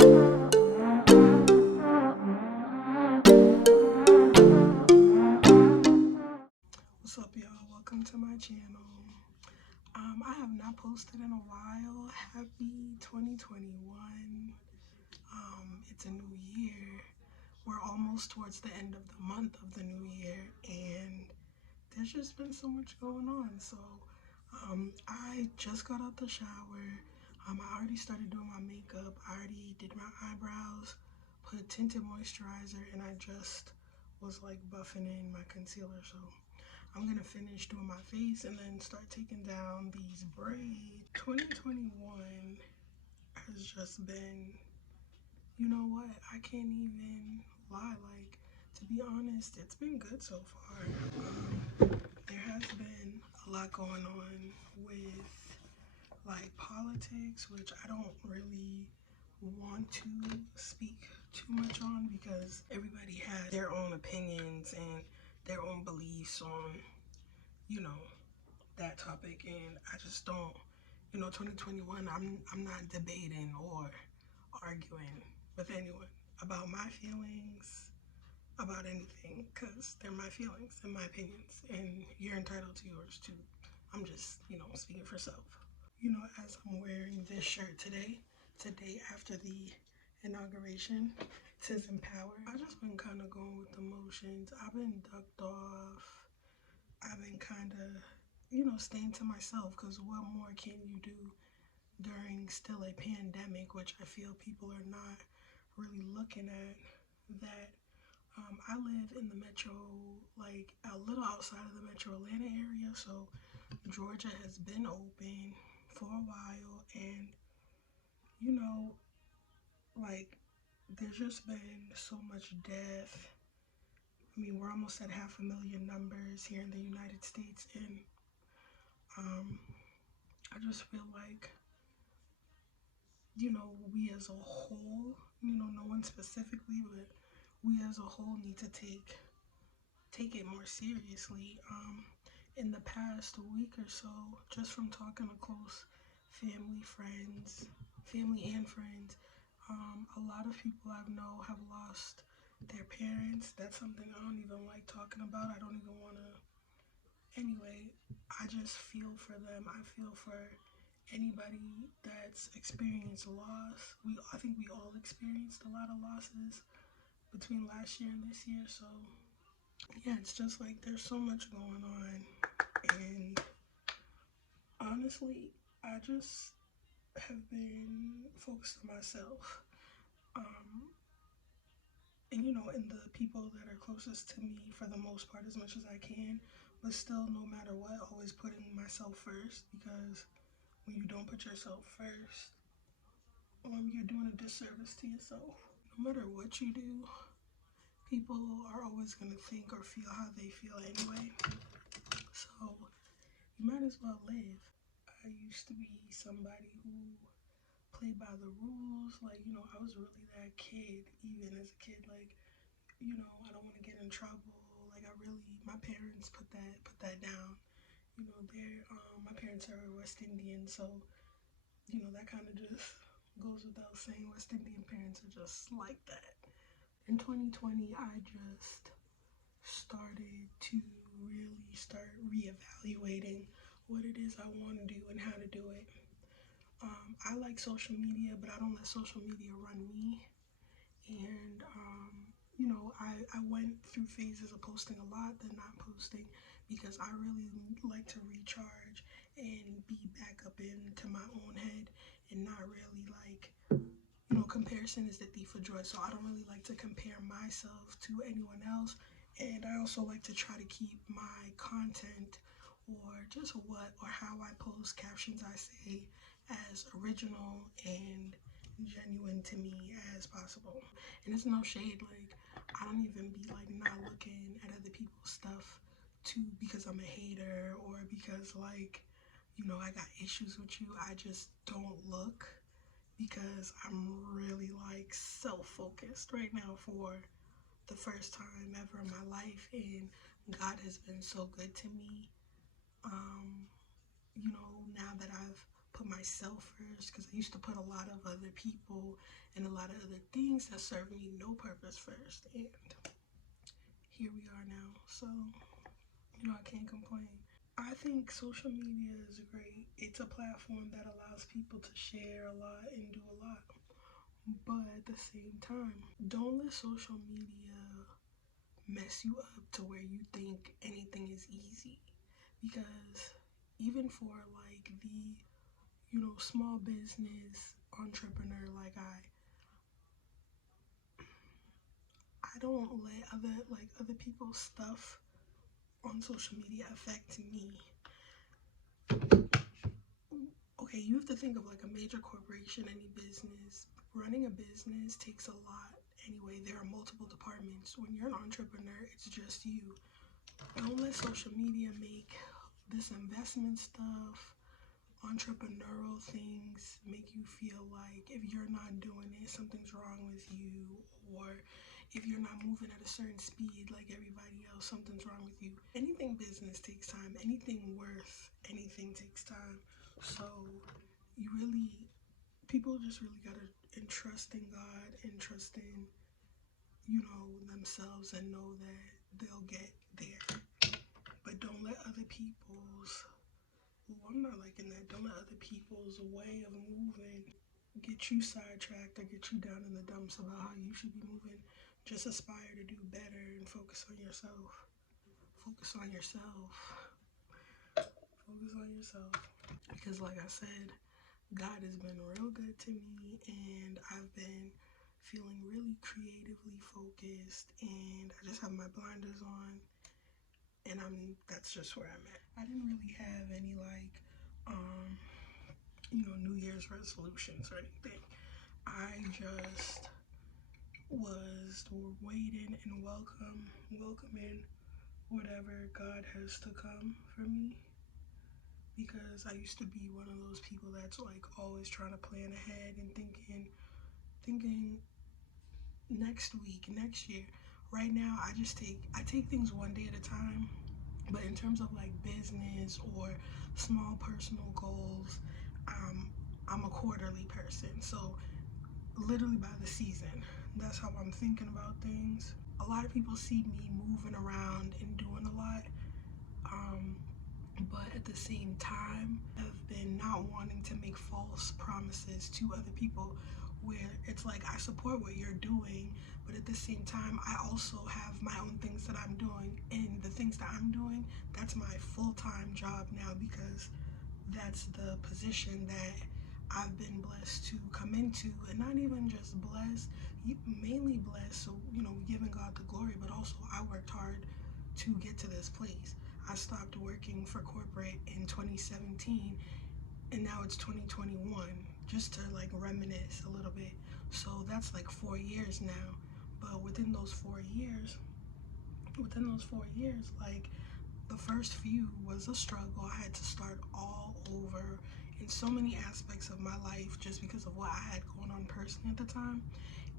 What's up, y'all? Welcome to my channel. I have not posted in a while. Happy 2021. It's a new year. We're almost towards the end of the month of the new year, and there's just been so much going on. So, I just got out the shower. I already started doing my makeup. I already did my eyebrows, put tinted moisturizer, and I just was like buffing in my concealer. So I'm gonna finish doing my face and then start taking down these braids. 2021 has just been, you know what? I can't even lie. Like, to be honest, it's been good so far. There has been a lot going on with like politics, which I don't really want to speak too much on because everybody has their own opinions and their own beliefs on, you know, that topic, and I just don't, 2021, I'm not debating or arguing with anyone about my feelings about anything, because they're my feelings and my opinions, and you're entitled to yours too. I'm just, speaking for self. As I'm wearing this shirt today after the inauguration, it says empower. I've just been kind of going with the motions. I've been ducked off. I've been kind of, staying to myself, because what more can you do during still a pandemic, which I feel people are not really looking at. That I live in the metro, like a little outside of the metro Atlanta area, so Georgia has been open for a while, and you know, like there's just been so much death. I mean, we're almost at 500,000 numbers here in the United States, and um, I just feel like, we as a whole, no one specifically, but we as a whole need to take it more seriously. In the past week or so, just from talking to close family and friends, a lot of people I know have lost their parents. That's something I don't even like talking about. I don't even want to. Anyway, I just feel for them. I feel for anybody that's experienced loss. I think we all experienced a lot of losses between last year and this year. So yeah, it's just like there's so much going on, and honestly, I just have been focused on myself. Um, and and the people that are closest to me for the most part, as much as I can, but still, no matter what, always putting myself first, because when you don't put yourself first, you're doing a disservice to yourself. No matter what you do, people are always going to think or feel how they feel anyway. So you might as well live. I used to be somebody who played by the rules. Like, I was really that kid, even as a kid. Like, I don't want to get in trouble. Like, my parents put that down. My parents are West Indian, so, that kind of just goes without saying. West Indian parents are just like that. In 2020, I just started to really start reevaluating what it is I want to do and how to do it. I like social media, but I don't let social media run me. And, I went through phases of posting a lot, then not posting, because I really like to recharge and be back up into my own head, and not really like, comparison is the thief of joy. So I don't really like to compare myself to anyone else. And I also like to try to keep my content, or just what or how I post, captions I say, as original and genuine to me as possible. And it's no shade, like I don't even be like not looking at other people's stuff too because I'm a hater, or because like, I got issues with you. I just don't look, because I'm really like self-focused right now for the first time ever in my life, and God has been so good to me. Now that I've put myself first, because I used to put a lot of other people and a lot of other things that serve me no purpose first. And here we are now. So, I can't complain. I think social media is great. It's a platform that allows people to share a lot and do a lot. But at the same time, don't let social media mess you up to where you think anything is easy. Because even for like the, small business entrepreneur like I don't let other people's stuff on social media affect me. Okay, you have to think of like a major corporation, any business. Running a business takes a lot. Anyway, there are multiple departments. When you're an entrepreneur, it's just you. Don't let social media make this investment stuff, entrepreneurial things make you feel like if you're not doing it, something's wrong with you, or if you're not moving at a certain speed like everybody else, something's wrong with you. Anything business takes time. Anything worth anything takes time. So people just really gotta entrust in God and trust in, themselves, and know that they'll get there. But don't let other people's, I'm not liking that. Don't let other people's way of moving get you sidetracked or get you down in the dumps about how you should be moving. Just aspire to do better and focus on yourself. Focus on yourself. Focus on yourself. Because like I said, God has been real good to me, and I've been feeling really creatively focused, and I just have my blinders on, and that's just where I'm at. I didn't really have any New Year's resolutions or anything. I just was waiting and welcoming whatever God has to come for me, because I used to be one of those people that's like always trying to plan ahead and thinking next week, next year. Right now, I take things one day at a time. But in terms of like business or small personal goals, I'm a quarterly person. So literally by the season, that's how I'm thinking about things. A lot of people see me moving around and doing a lot. But at the same time, I've been not wanting to make false promises to other people, where it's like I support what you're doing, but at the same time, I also have my own things that I'm doing, and the things that I'm doing, that's my full-time job now, because that's the position that I've been blessed to come into, and not even just blessed, mainly blessed, so giving God the glory, but also I worked hard to get to this place. I stopped working for corporate in 2017, and now it's 2021, just to like reminisce a little bit. So that's like 4 years now. But within those 4 years, like the first few was a struggle. I had to start all over in so many aspects of my life just because of what I had going on personally at the time.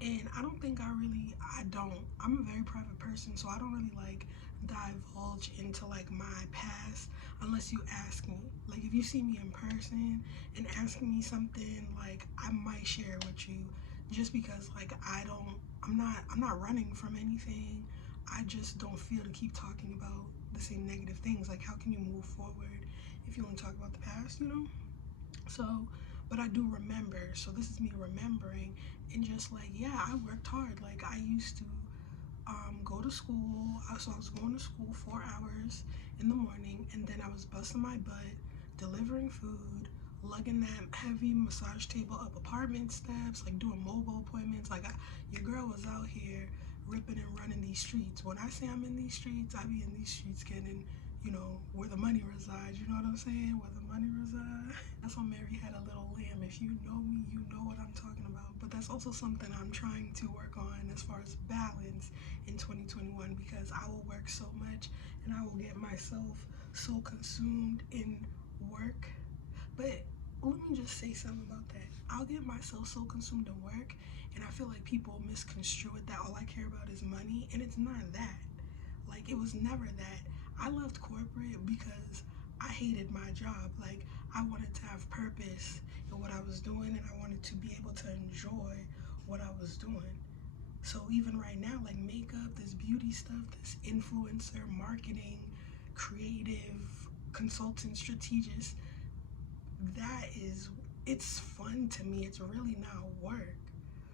And I don't think I'm a very private person, so I don't really like divulge into like my past unless you ask me. Like if you see me in person and ask me something, like I might share it with you, just because like I'm not running from anything. I just don't feel to keep talking about the same negative things. Like how can you move forward if you only talk about the past? So, but I do remember. So this is me remembering, and just like, yeah, I worked hard. Like I used to go to school. So I was going to school 4 hours in the morning, and then I was busting my butt, delivering food, lugging that heavy massage table up apartment steps, like doing mobile appointments. Like your girl was out here ripping and running these streets. When I say I'm in these streets, I be in these streets getting, where the money resides. You know what I'm saying? Where the money resides. That's why Mary had a little lamb. If you know me, you know what I'm talking about. But that's also something I'm trying to work on as far as balance in 2021, because I will work so much and I will get myself so consumed in work. But let me just say something about that. I'll get myself so consumed in work, and I feel like people misconstrue it that all I care about is money, and it's not that. Like, it was never that. I left corporate because I hated my job. Like, I wanted to have purpose in what I was doing, and I wanted to be able to enjoy what I was doing. So even right now, like makeup, this beauty stuff, this influencer marketing, creative consultant strategist, that is, it's fun to me. It's really not work.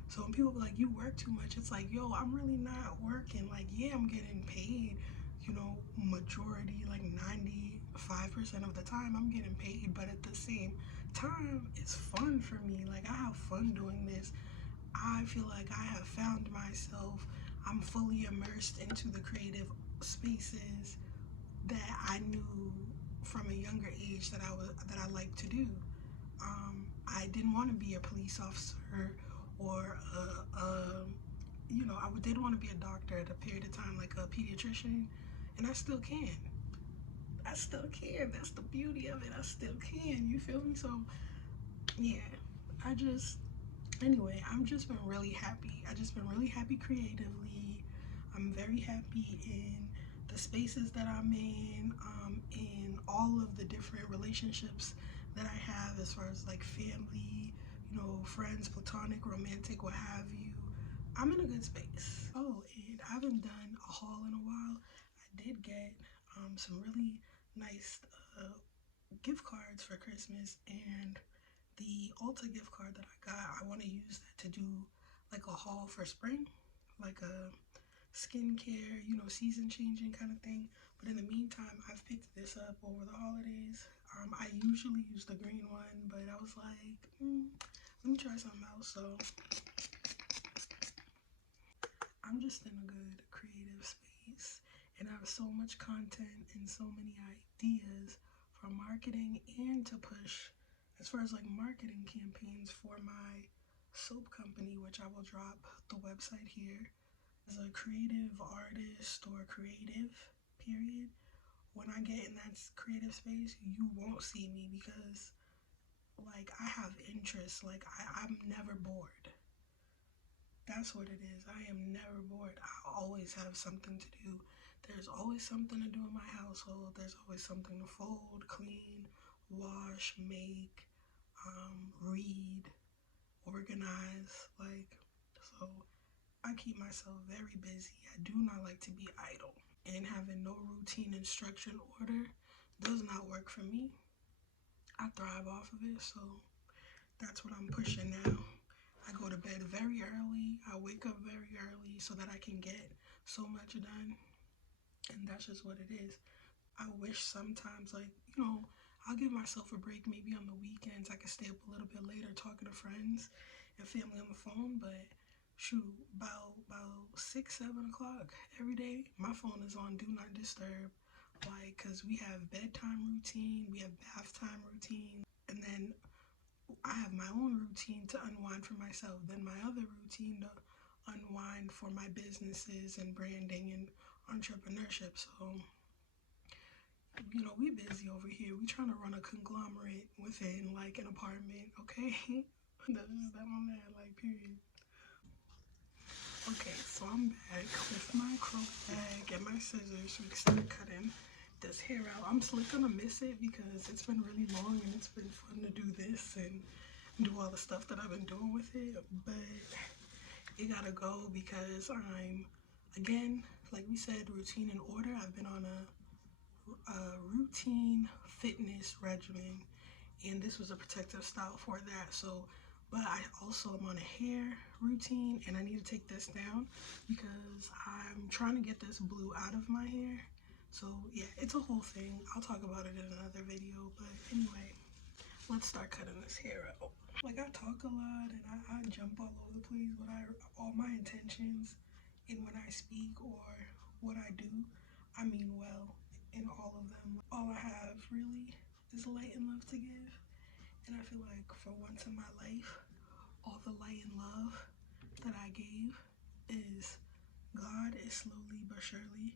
So when people be like, you work too much, it's like, yo, I'm really not working. Like, yeah, I'm getting paid, majority, like 95% of the time I'm getting paid, but at the same time, it's fun for me. Like, I have fun doing this. I feel like I have found myself. I'm fully immersed into the creative spaces that I knew from a younger age that I like to do. I didn't want to be a police officer or I did want to be a doctor at a period of time, like a pediatrician, and I still can. I still can. That's the beauty of it. I still can. You feel me? So yeah, I just anyway, I'm just been really happy. I just been really happy creatively. I'm very happy in the spaces that I'm in all of the different relationships that I have, as far as like family, friends, platonic, romantic, what have you. I'm in a good space. Oh, and I haven't done a haul in a while. I did get some really nice gift cards for Christmas, and the Ulta gift card that I got, I want to use that to do like a haul for spring, like a skincare, season changing kind of thing. But in the meantime, I've picked this up over the holidays. I usually use the green one, but I was like, let me try something else. So I'm just in a good creative space, and I have so much content and so many ideas for marketing and to push as far as like marketing campaigns for my soap company, which I will drop the website here. As a creative artist or creative, period, when I get in that creative space, you won't see me because like I have interests. Like I'm never bored. That's what it is. I am never bored. I always have something to do. There's always something to do in my household. There's always something to fold, clean, wash, make, read, organize. Like, so I keep myself very busy. I do not like to be idle. And having no routine and structure and order does not work for me. I thrive off of it. So that's what I'm pushing now. I go to bed very early. I wake up very early so that I can get so much done. And that's just what it is. I wish sometimes, like, I'll give myself a break maybe on the weekends. I can stay up a little bit later talking to friends and family on the phone. But shoot, about 6, 7 o'clock every day, my phone is on do not disturb. Like, cause we have bedtime routine, we have bath time routine, and then I have my own routine to unwind for myself, then my other routine to unwind for my businesses and branding and entrepreneurship. So, we busy over here. We trying to run a conglomerate within like an apartment, okay? That's just that my man, like, period. Okay, so I'm back with my crop bag and my scissors. We start cutting this hair out. I'm still gonna miss it because it's been really long and it's been fun to do this and do all the stuff that I've been doing with it, but it gotta go because I'm, again, like we said, routine and order. I've been on a routine fitness regimen, and this was a protective style for that. So, but I also am on a hair routine, and I need to take this down because I'm trying to get this blue out of my hair. So yeah, it's a whole thing. I'll talk about it in another video, but anyway, let's start cutting this hair out. Like, I talk a lot and I jump all over the place, but all my intentions in when I speak or what I do, I mean well in all of them. All I have really is light and love to give, and I feel like for once in my life, all the light and love that I gave is God is slowly but surely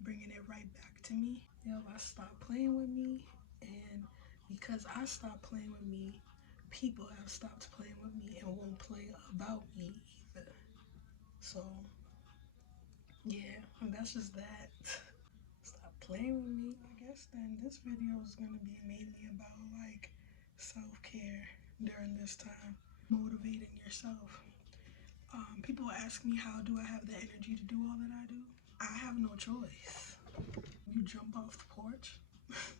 bringing it right back to me. I stopped playing with me, and because I stopped playing with me, people have stopped playing with me and won't play about me either. So yeah, and that's just that. Stop playing with me. I guess then this video is gonna be mainly about like self-care during this time, motivating yourself. People ask me, how do I have the energy to do all that I do? I have no choice. You jump off the porch,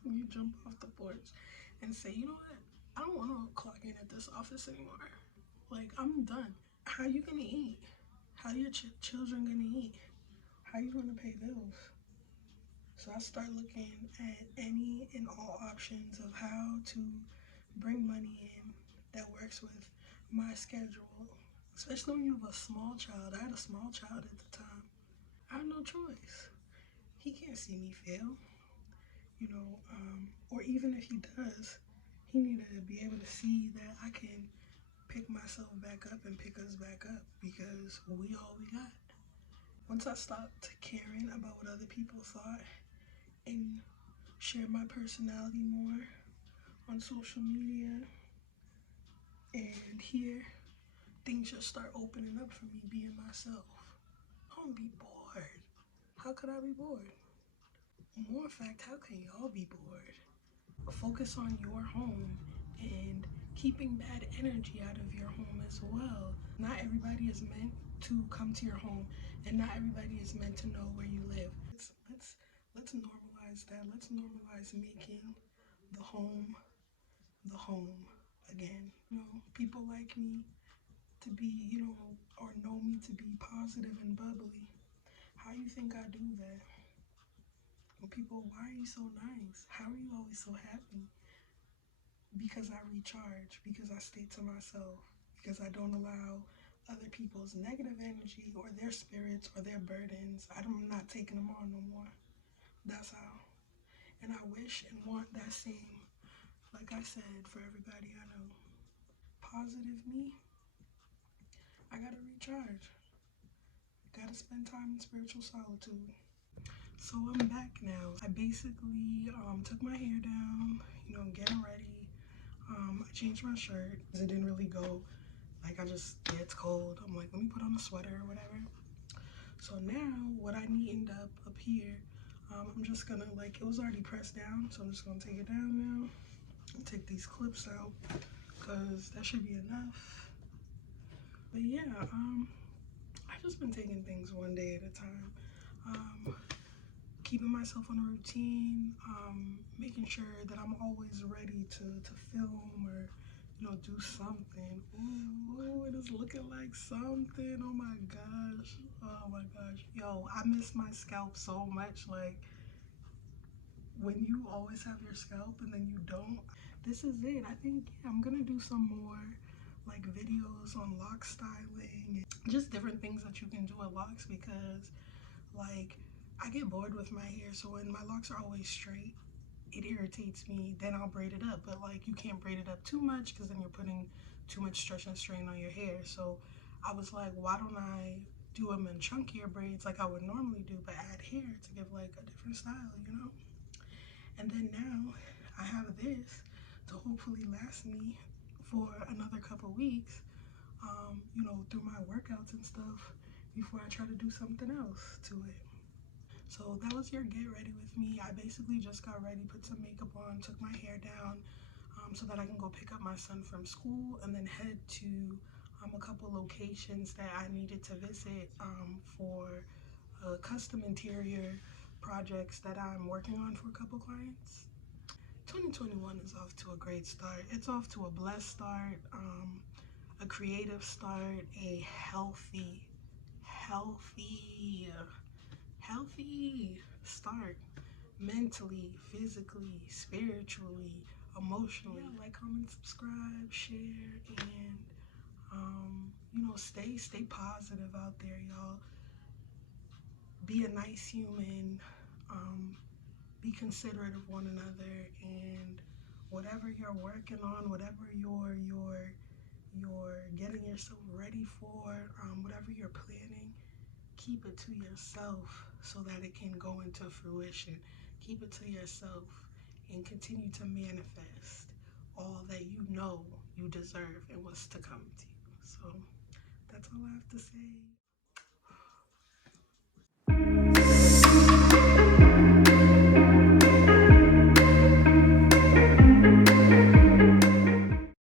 you jump off the porch and say, you know what? I don't want to clock in at this office anymore. Like, I'm done. How you gonna eat? How your children gonna eat? How you gonna pay bills? So I start looking at any and all options of how to bring money in that works with my schedule. Especially when you have a small child. I had a small child at the time. I had no choice. He can't see me fail, you know, or even if he does, he need to be able to see that I can pick myself back up and pick us back up because we all we got. Once I stopped caring about what other people thought and shared my personality more on social media and here, things just start opening up for me being myself. I don't be bored. How could I be bored? More in fact, how can y'all be bored? Focus on your home and keeping bad energy out of your home as well. Not everybody is meant to come to your home, and not everybody is meant to know where you live. Let's normalize that. Let's normalize making the home again. You know, people like me to be, you know, or know me to be positive and bubbly. How you think I do that? When people, why are you so nice? How are you always so happy? Because I recharge, because I stay to myself, because I don't allow other people's negative energy or their spirits or their burdens. I'm not taking them on no more. That's how. And I wish and want that same, like I said, for everybody I know. Positive me, I gotta recharge. Gotta spend time in spiritual solitude. So I'm back now. I basically took my hair down, you know, getting ready. I changed my shirt because it didn't really go. Like I just, yeah, it's cold. I'm like, let me put on a sweater or whatever. So now what I neatened up here, I'm just gonna, like, it was already pressed down. So I'm just gonna take it down now. I'll take these clips out because that should be enough. But yeah, I've just been taking things one day at a time. Keeping myself on a routine, making sure that I'm always ready to film or, you know, do something. Ooh, it is looking like something. Oh my gosh. Oh my gosh. Yo, I miss my scalp so much. Like, when you always have your scalp and then you don't. This is it. I think, yeah, I'm gonna do some more like videos on lock styling, just different things that you can do with locks because like I get bored with my hair, so when my locks are always straight, it irritates me. Then I'll braid it up, but like you can't braid it up too much because then you're putting too much stress and strain on your hair. So I was like, why don't I do them in chunkier braids like I would normally do, but add hair to give like a different style, you know? And then now I have this to hopefully last me for another couple weeks, you know, through my workouts and stuff before I try to do something else to it. So that was your get ready with me. I basically just got ready, put some makeup on, took my hair down so that I can go pick up my son from school and then head to a couple locations that I needed to visit for custom interior projects that I'm working on for a couple clients. 2021 is off to a great start. It's off to a blessed start, a creative start, a healthy start mentally, physically, spiritually, emotionally. Yeah, like, comment, subscribe, share, and you know, stay positive out there, y'all. Be a nice human. Be considerate of one another, and whatever you're working on, whatever you're getting yourself ready for, whatever you're planning, keep it to yourself so that it can go into fruition. Keep it to yourself and continue to manifest all that you know you deserve and what's to come to you. So that's all I have to say.